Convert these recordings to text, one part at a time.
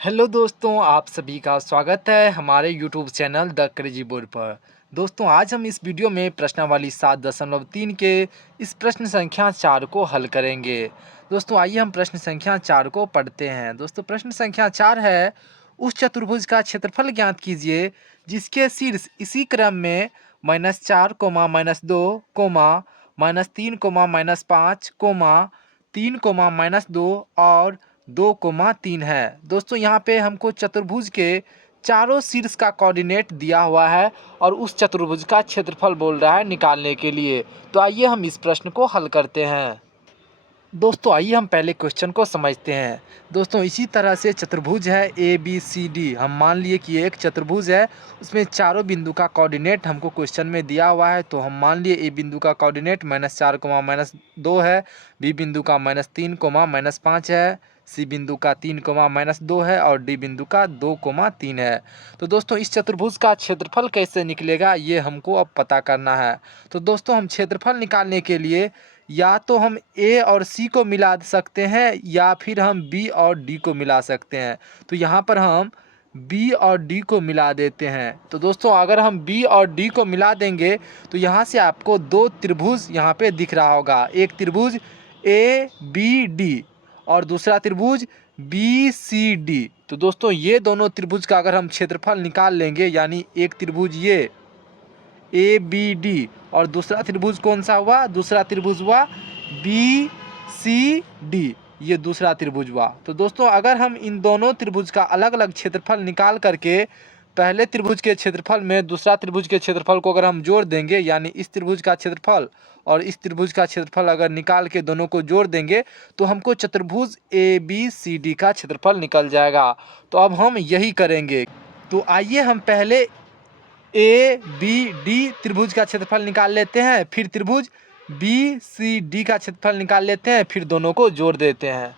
Hello दोस्तों, आप सभी का स्वागत है हमारे YouTube channel the crazy board पर। दोस्तों, आज हम इस वीडियो में प्रश्नावली 7.3 के इस प्रश्न संख्या 4 को हल करेंगे। दोस्तों, आइए हम प्रश्न संख्या 4 को पढ़ते हैं। दोस्तों, प्रश्न संख्या 4 है, उस चतुर्भुज का क्षेत्रफल ज्ञात कीजिए जिसके शीर्ष इसी क्रम में -4, -2, -3, -5, 3, -2 और 2, 3 है। दोस्तों, यहाँ पे हमको चतुर्भुज के चारों शीर्ष का कोऑर्डिनेट दिया हुआ है और उस चतुर्भुज का क्षेत्रफल बोल रहा है निकालने के लिए। तो आइए हम इस प्रश्न को हल करते हैं। दोस्तों, आइए हम पहले क्वेश्चन को समझते हैं। दोस्तों, इसी तरह से चतुर्भुज है ABCD। हम मान लिए कि ये एक चतुर्भुज है, उसमें चारों बिंदु का कोऑर्डिनेट हमको क्वेश्चन में दिया हुआ है। तो हम मान लिए A बिंदु का कोऑर्डिनेट -4, -2 है, B बिंदु का -3, -5 है, C बिंदु का 3, -2 है और D बिंदु का 2, 3 है। तो दोस्तों, इस चतुर्भुज का क्षेत्रफल कैसे निकलेगा ये हमको अब पता करना है। तो दोस्तों, हम क्षेत्रफल निकालने के लिए या तो हम A और C को मिला सकते हैं या फिर हम B और D को मिला सकते हैं। तो यहाँ पर हम B और D को मिला देते हैं। तो दोस्तों, अगर हम B और D को मिला देंगे तो यहाँ से आपको दो त्रिभुज यहाँ पे दिख रहा होगा। एक त्रिभुज ABD और दूसरा त्रिभुज BCD। तो दोस्तों, ये दोनों त्रिभुज का अगर हम क्षेत्रफल निकाल लेंगे, यानी एक त्रिभुज ये ABD और दूसरा त्रिभुज कौन सा हुआ? दूसरा त्रिभुज हुआ BCD। ये दूसरा त्रिभुज हुआ। तो दोस्तों, अगर हम इन दोनों त्रिभुज का अलग अलग क्षेत्रफल निकाल करके पहले त्रिभुज के क्षेत्रफल में दूसरा त्रिभुज के क्षेत्रफल को अगर हम जोड़ देंगे, यानी इस त्रिभुज का क्षेत्रफल और इस त्रिभुज का क्षेत्रफल अगर निकाल के दोनों को जोड़ देंगे तो हमको चतुर्भुज ABCD का क्षेत्रफल निकल जाएगा। तो अब हम यही करेंगे। तो आइए हम पहले ABD त्रिभुज का क्षेत्रफल निकाल लेते हैं, फिर त्रिभुज BCD का क्षेत्रफल निकाल लेते हैं, फिर दोनों को जोड़ देते हैं।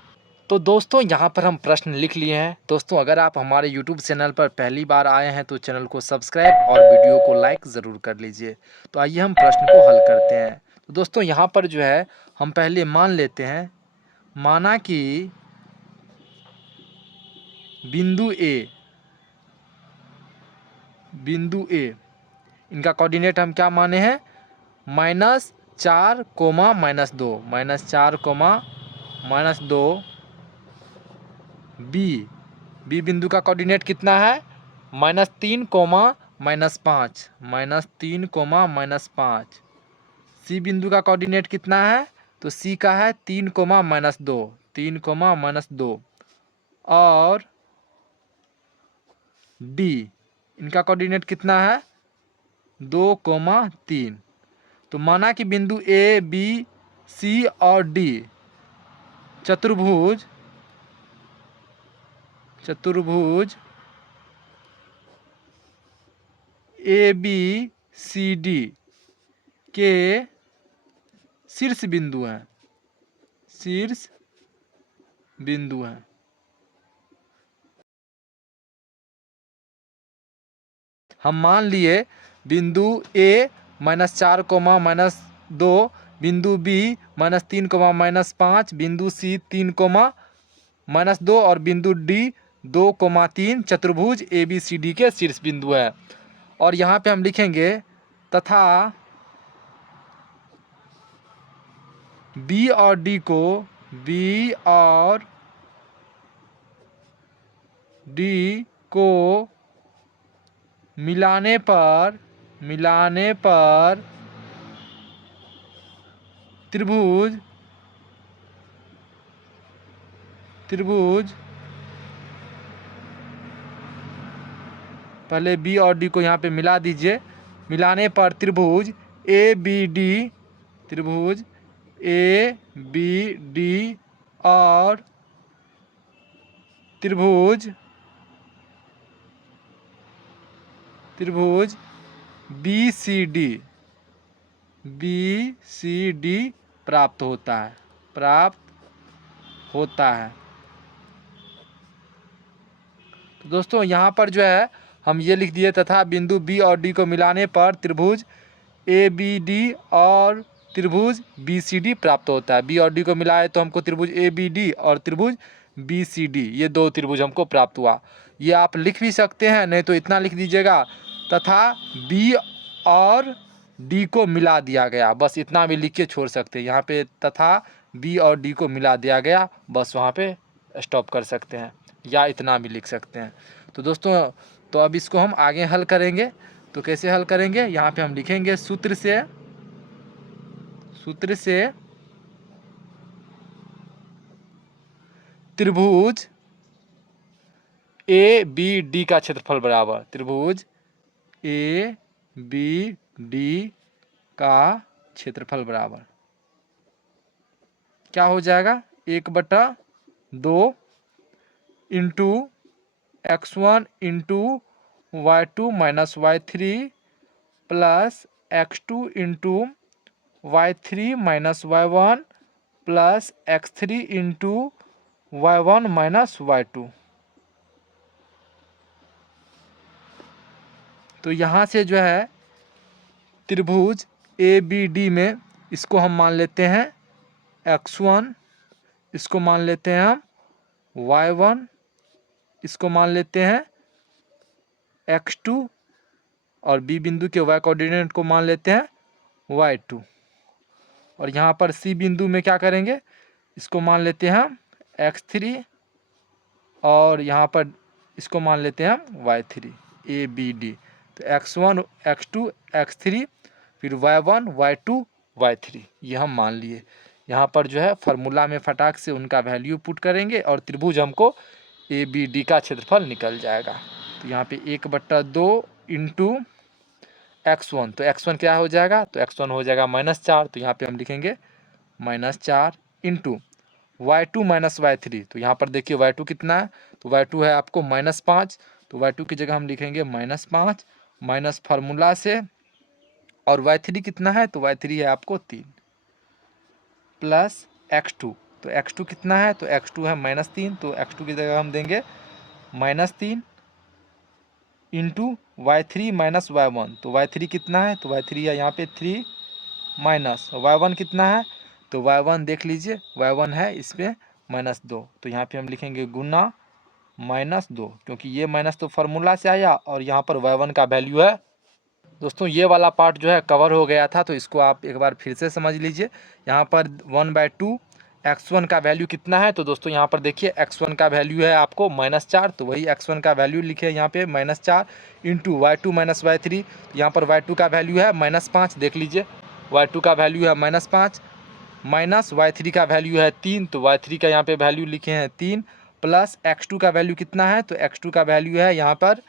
तो दोस्तों, यहाँ पर हम प्रश्न लिख लिए हैं। दोस्तों, अगर आप हमारे YouTube चैनल पर पहली बार आए हैं तो चैनल को सब्सक्राइब और वीडियो को लाइक ज़रूर कर लीजिए। तो आइए हम प्रश्न को हल करते हैं। तो दोस्तों, यहाँ पर जो है हम पहले मान लेते हैं, माना कि बिंदु A इनका कोऑर्डिनेट हम क्या माने हैं? -4, -2, -4, -2 बी बिंदु का कोऑर्डिनेट कितना है? -3, -5, -3, -5। सी बिंदु का कोऑर्डिनेट कितना है? तो सी का है 3, -2, 3, -2 और डी इनका कोऑर्डिनेट कितना है? 2, 3। तो माना कि बिंदु A, B, C और D चतुर्भुज ABCD के शीर्ष बिंदु हैं। हम मान लिए बिंदु A -4, -2, बिंदु B -3, -5, बिंदु C 3, -2 और बिंदु D 2, 3 चतुर्भुज ABCD के शीर्ष बिंदु है। और यहाँ पे हम लिखेंगे तथा B और D को मिलाने पर त्रिभुज पहले B और D को यहाँ पे मिला दीजिए। मिलाने पर त्रिभुज ABD और त्रिभुज BCD प्राप्त होता है। तो दोस्तों, यहाँ पर जो है हम ये लिख दिए तथा बिंदु B और D को मिलाने पर त्रिभुज ABD और त्रिभुज BCD प्राप्त होता है। B और D को मिलाए तो हमको त्रिभुज ABD और त्रिभुज BCD, ये 2 त्रिभुज हमको प्राप्त हुआ। ये आप लिख भी सकते हैं, नहीं तो इतना लिख दीजिएगा, तथा B और D को मिला दिया गया, बस इतना भी लिख के छोड़ सकते हैं। यहाँ पे तथा B और D को मिला दिया गया, बस वहाँ पे स्टॉप कर सकते हैं, या इतना भी लिख सकते हैं। तो दोस्तों, तो अब इसको हम आगे हल करेंगे। तो कैसे हल करेंगे, यहाँ पे हम लिखेंगे सूत्र से त्रिभुज ABD का क्षेत्रफल बराबर, त्रिभुज ABD का क्षेत्रफल बराबर क्या हो जाएगा, 1/2 into x1 into y2 minus y3 plus x2 into y3 minus y1 plus x3 into y1 minus y2। तो यहाँ से जो है त्रिभुज ABD में इसको हम मान लेते हैं x1, इसको मान लेते हैं हम y1, इसको मान लेते हैं x2, और B बिंदु के y कोऑर्डिनेट को मान लेते हैं y2। और यहाँ पर C बिंदु में क्या करेंगे, इसको मान लेते हैं हम x3, और यहाँ पर इसको मान लेते हैं हम y3, ABD। तो x1 x2 x3 फिर y1 y2 y3 ये हम मान लिए। यहाँ पर जो है फार्मूला में फटाक से उनका वैल्यू पुट करेंगे और त्रिभुज हमको ABD का क्षेत्रफल निकल जाएगा। तो यहाँ पे 1/2 इंटू x1, तो x1 क्या हो जाएगा, तो x1 हो जाएगा -4, तो यहाँ पे हम लिखेंगे -4 इंटू y2 माइनस y3, तो यहाँ पर देखिए y2 कितना है, तो y2 है आपको -5, तो y2 की जगह हम लिखेंगे -5 माइनस फार्मूला से, और y3 कितना है, तो y3 है आपको 3 प्लस x2, तो x2 कितना है, तो x2 है -3, तो x2 की जगह हम देंगे -3 इंटू y3 माइनस y1, तो y3 कितना है, तो y3 है यहाँ पे 3 माइनस y1 कितना है, तो y1 देख लीजिए y1 है इस पर -2, तो यहाँ पे हम लिखेंगे गुना -2, क्योंकि ये माइनस तो फार्मूला से आया और यहाँ पर y1 का वैल्यू है। दोस्तों ये वाला पार्ट जो है कवर हो गया था, तो इसको आप एक बार फिर से समझ लीजिए। यहाँ पर 1/2 x1 का वैल्यू कितना है, तो दोस्तों यहाँ पर देखिए x1 का वैल्यू है आपको -4, तो वही x1 का वैल्यू लिखे यहाँ पे -4 इंटू y2 माइनस y3, यहाँ पर y2 का वैल्यू है -5, देख लीजिए y2 का वैल्यू है -5 माइनस y3 का वैल्यू है 3, तो y3 का यहाँ पे वैल्यू लिखे हैं 3 प्लस x2 का वैल्यू कितना है, तो x2 का वैल्यू है यहाँ पर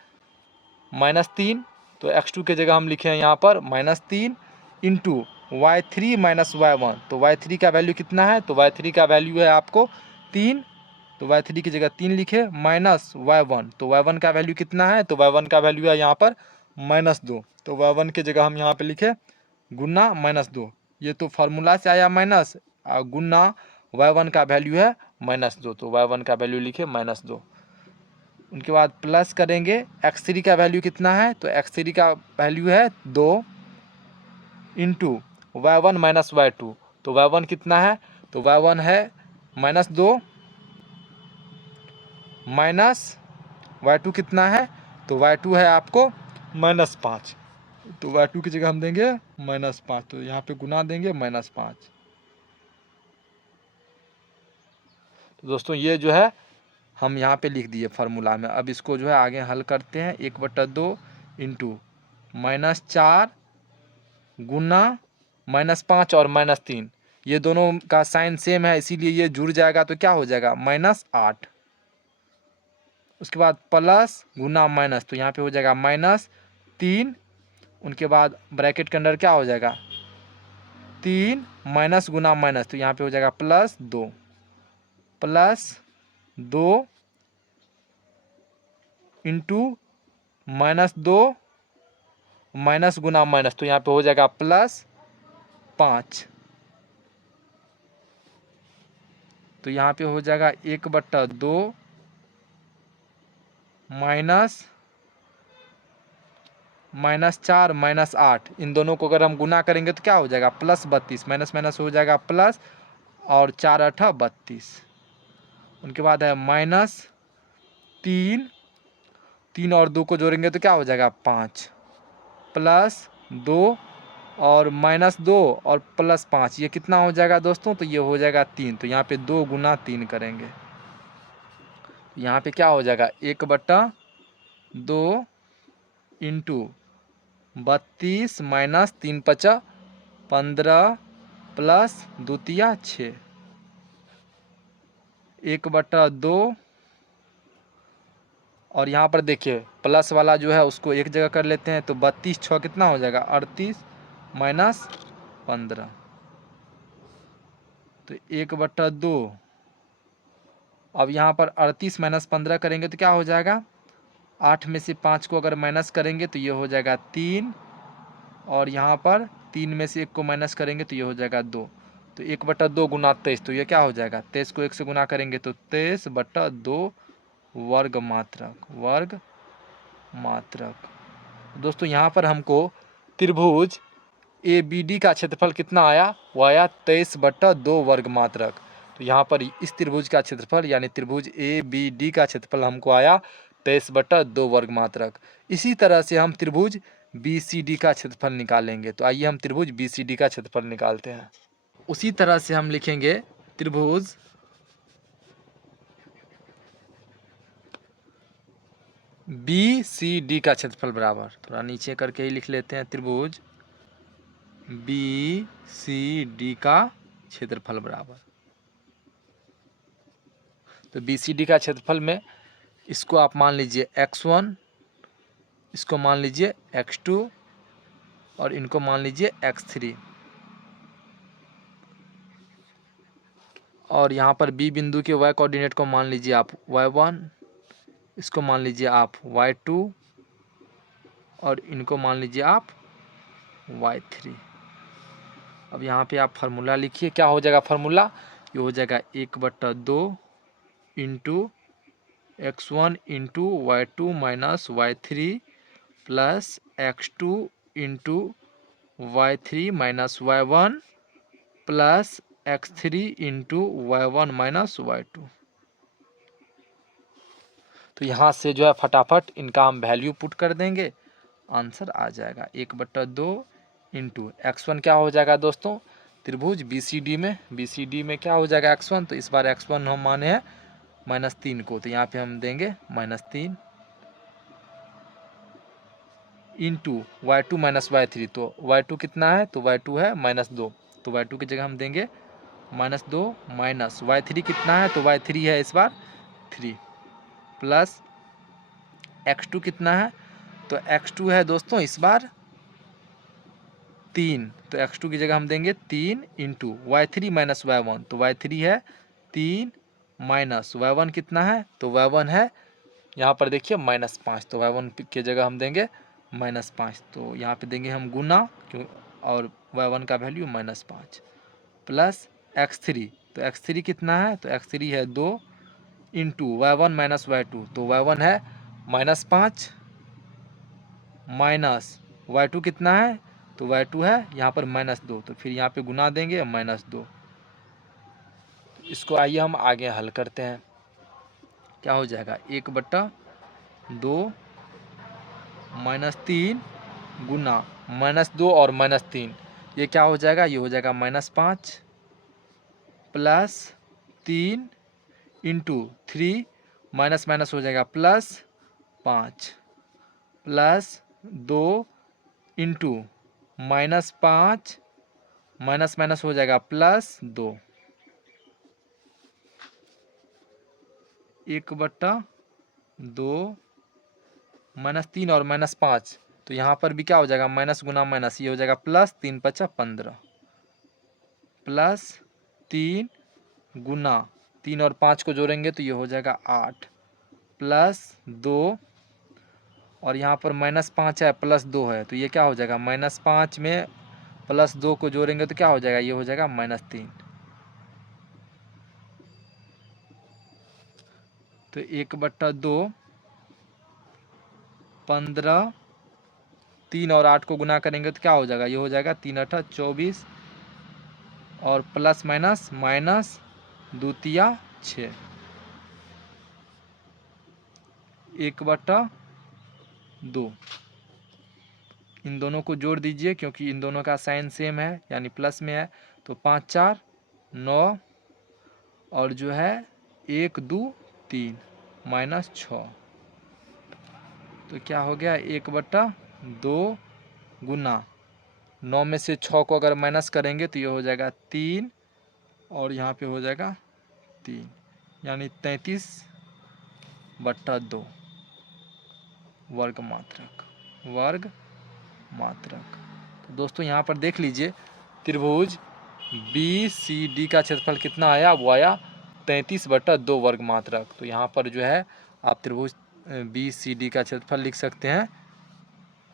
-3, तो x2 के जगह हम लिखे हैं यहाँ पर -3 इंटू y3 माइनस y1, तो y3 का वैल्यू कितना है, तो y3 का वैल्यू है आपको 3, तो y3 की जगह 3 लिखे माइनस y1, तो y1 का वैल्यू कितना है, तो y1 का वैल्यू है यहाँ पर -2, तो y1 की जगह हम यहाँ पे लिखे गुना -2, ये तो फार्मूला से आया माइनस, गुना y1 का वैल्यू है -2, तो y1 का वैल्यू लिखे -2। उनके बाद प्लस करेंगे x3 का वैल्यू कितना है, तो x3 का वैल्यू है 2 इंटू y1 माइनस y2, तो y1 कितना है, तो y1 है -2 माइनस y2 कितना है, तो y2 है आपको -5, तो y2 की जगह हम देंगे -5, तो यहाँ पे गुना देंगे -5। तो दोस्तों ये जो है हम यहाँ पे लिख दिए फार्मूला में। अब इसको जो है आगे हल करते हैं, 1/2 इंटू -4 गुना -5 और -3, ये दोनों का साइन सेम है इसीलिए ये जुड़ जाएगा, तो क्या हो जाएगा -8। उसके बाद प्लस गुना माइनस, तो यहाँ पे हो जाएगा -3, उनके बाद ब्रैकेट के अंदर क्या हो जाएगा 3 माइनस गुना माइनस, तो यहाँ पे हो जाएगा +2 इंटू -2 माइनस गुना माइनस, तो यहाँ पे हो जाएगा +5, तो यहाँ पे हो जाएगा 1/2 माइनस -4 -8, इन दोनों को अगर हम गुना करेंगे तो क्या हो जाएगा +32, माइनस माइनस हो जाएगा प्लस, और 4 × 8 = 32, उनके बाद है -3, 3 और 2 को जोड़ेंगे तो क्या हो जाएगा 5, +2 और -2 और +5, ये कितना हो जाएगा दोस्तों? तो ये हो जाएगा 3। तो यहाँ पे 2 गुना 3 करेंगे, यहाँ पे क्या हो जाएगा 1/2 इंटू 32 - 3 × 15 प्लस 2 × 6, 1/2। और यहाँ पर देखिए प्लस वाला जो है उसको एक जगह कर लेते हैं, तो 32 6 कितना हो जाएगा 38 - 15, तो 1/2। अब यहाँ पर 38 - 15 करेंगे तो क्या हो जाएगा, 8 में से 5 को अगर माइनस करेंगे तो ये हो जाएगा 3, और यहाँ पर 3 में से 1 को माइनस करेंगे तो ये हो जाएगा 2। तो 1/2 गुना 23, तो ये क्या हो जाएगा 23 को 1 से गुना करेंगे तो 23/2 वर्ग मात्रक। दोस्तों यहाँ पर हमको त्रिभुज ABD का क्षेत्रफल कितना आया, वो आया 23/2 वर्ग मात्रक। तो यहाँ पर इस त्रिभुज का क्षेत्रफल यानी त्रिभुज ABD का क्षेत्रफल हमको आया 23/2 वर्ग मात्रक। इसी तरह से हम त्रिभुज BCD का क्षेत्रफल निकालेंगे। तो आइए हम त्रिभुज BCD का क्षेत्रफल निकालते हैं। उसी तरह से हम लिखेंगे त्रिभुज BCD का क्षेत्रफल बराबर, थोड़ा नीचे करके ही लिख लेते हैं, त्रिभुज BCD का क्षेत्रफल बराबर। तो BCD का क्षेत्रफल में इसको आप मान लीजिए x1, इसको मान लीजिए x2 और इनको मान लीजिए x3। और यहाँ पर B बिंदु के y कोऑर्डिनेट को मान लीजिए आप y1, इसको मान लीजिए आप y2 और इनको मान लीजिए आप y3। अब यहाँ पे आप फार्मूला लिखिए, क्या हो जाएगा फार्मूला, ये हो जाएगा 1/2 into x1 into y2 minus y3 plus x2 into y3 minus y1 plus x3 into y1 minus y2। तो यहाँ से जो है फटाफट इनका हम वैल्यू पुट कर देंगे, आंसर आ जाएगा 1/2 इंटू x1 क्या हो जाएगा दोस्तों, त्रिभुज BCD में क्या हो जाएगा x1, तो इस बार x1 हम माने हैं -3 को, तो यहाँ पे हम देंगे -3 इंटू y2 माइनस y3। तो y2 कितना है, तो y2 है -2, तो y2 की जगह हम देंगे -2 माइनस y3 कितना है, तो y3 है इस बार 3 प्लस x2 कितना है, तो x2 है दोस्तों इस बार 3, तो x2 की जगह हम देंगे 3 इंटू y3 माइनस y1, तो y3 है 3 माइनस y1 कितना है, तो y1 है यहाँ पर देखिए -5, तो y1 की जगह हम देंगे -5, तो यहाँ पे देंगे हम गुना क्यों, और y1 का वैल्यू -5 प्लस x3, तो x3 कितना है, तो x3 है 2 इंटू y1 माइनस y2, तो y1 है -5 माइनस y2 कितना है, तो y2 है यहाँ पर -2, तो फिर यहाँ पे गुना देंगे -2। इसको आइए हम आगे हल करते हैं, क्या हो जाएगा 1/2 -3 गुना -2 और -3, ये क्या हो जाएगा, ये हो जाएगा -5 प्लस 3 इंटू 3 माइनस माइनस हो जाएगा +5 प्लस 2 इंटू -5 माइनस माइनस हो जाएगा +2, 1/2 -3 और -5, तो यहाँ पर भी क्या हो जाएगा माइनस गुना माइनस, ये हो जाएगा +3 × 5 = 15 प्लस 3 गुना 3 और 5 को जोड़ेंगे तो ये हो जाएगा 8 प्लस 2 और यहाँ पर -5 है +2 है, तो ये क्या हो जाएगा -5 में +2 को जोड़ेंगे तो क्या हो जाएगा, ये हो जाएगा -3। तो 1/2 15, 3 और 8 को गुना करेंगे तो क्या हो जाएगा, ये हो जाएगा 3 × 8 = 24 और प्लस माइनस -2 × 6, 1/2। इन दोनों को जोड़ दीजिए क्योंकि इन दोनों का साइन सेम है यानी प्लस में है। तो 5 4 9 और जो है 1 2 3 -6। तो क्या हो गया 1/2 गुना 9 में से 6 को अगर माइनस करेंगे तो ये हो जाएगा 3 और यहाँ पे हो जाएगा 3 यानी 33/2 वर्ग मात्रक। तो दोस्तों यहाँ पर देख लीजिए त्रिभुज BCD का क्षेत्रफल कितना आया, वो आया 33/2 वर्ग मात्रक। तो यहाँ पर जो है आप त्रिभुज BCD का क्षेत्रफल लिख सकते हैं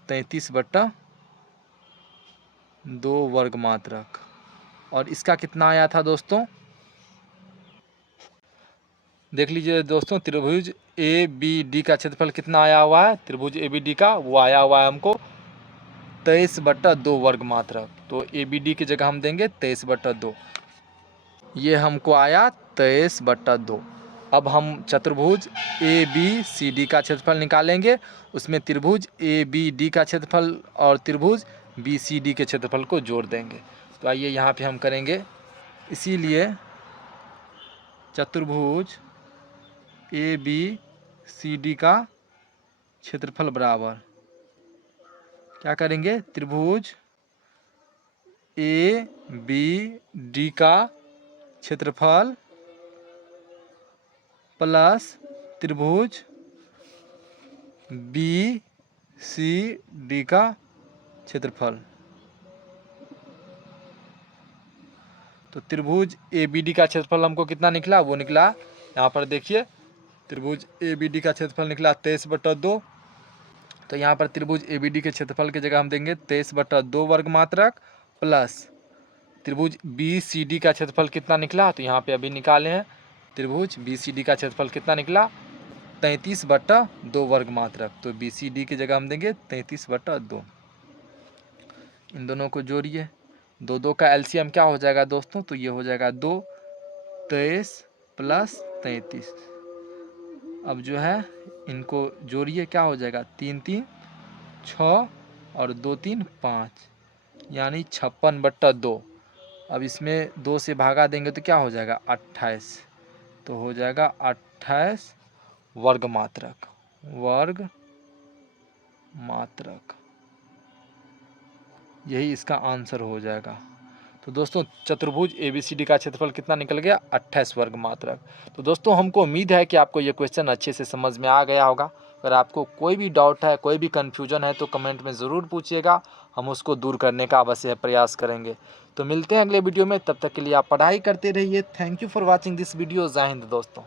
33/2 वर्ग मात्रक। और इसका कितना आया था दोस्तों, देख लीजिए दोस्तों त्रिभुज ABD का क्षेत्रफल कितना आया हुआ है, त्रिभुज ABD का वो आया हुआ है हमको 23/2 वर्ग मात्रक। तो ABD की जगह हम देंगे 23/2, ये हमको आया 23/2। अब हम चतुर्भुज ABCD का क्षेत्रफल निकालेंगे, उसमें त्रिभुज ABD का क्षेत्रफल और त्रिभुज BCD के क्षेत्रफल को जोड़ देंगे। तो आइए यहाँ पे हम करेंगे, इसीलिए चतुर्भुज ABCD का क्षेत्रफल बराबर क्या करेंगे, त्रिभुज ABD का क्षेत्रफल प्लस त्रिभुज BCD का क्षेत्रफल। तो त्रिभुज ABD का क्षेत्रफल हमको कितना निकला, वो निकला यहाँ पर देखिए, त्रिभुज ABD का क्षेत्रफल निकला 23/2। तो यहाँ पर त्रिभुज ABD के क्षेत्रफल की जगह हम देंगे 23/2 वर्ग मात्रक प्लस त्रिभुज BCD का क्षेत्रफल कितना निकला, तो यहाँ पे अभी निकाले हैं। त्रिभुज BCD का क्षेत्रफल कितना निकला 33/2 वर्ग मात्रक। तो BCD की जगह हम देंगे 33/2। इन दोनों को जोड़िए, 2 2 का एलसीएम क्या हो जाएगा दोस्तों, तो ये हो जाएगा 2 23 + 33। अब जो है इनको जोड़िए, क्या हो जाएगा 3 3 6 और 2 3 5 यानी 56/2। अब इसमें 2 से भागा देंगे तो क्या हो जाएगा 28। तो हो जाएगा 28 वर्ग मात्रक। यही इसका आंसर हो जाएगा। तो दोस्तों चतुर्भुज ABCD का क्षेत्रफल कितना निकल गया 28 वर्ग मात्रक। तो दोस्तों हमको उम्मीद है कि आपको ये क्वेश्चन अच्छे से समझ में आ गया होगा। अगर आपको कोई भी डाउट है, कोई भी कन्फ्यूजन है तो कमेंट में ज़रूर पूछिएगा, हम उसको दूर करने का अवश्य प्रयास करेंगे। तो मिलते हैं अगले वीडियो में, तब तक के लिए आप पढ़ाई करते रहिए। Thank you for watching this video. जय हिंद दोस्तों।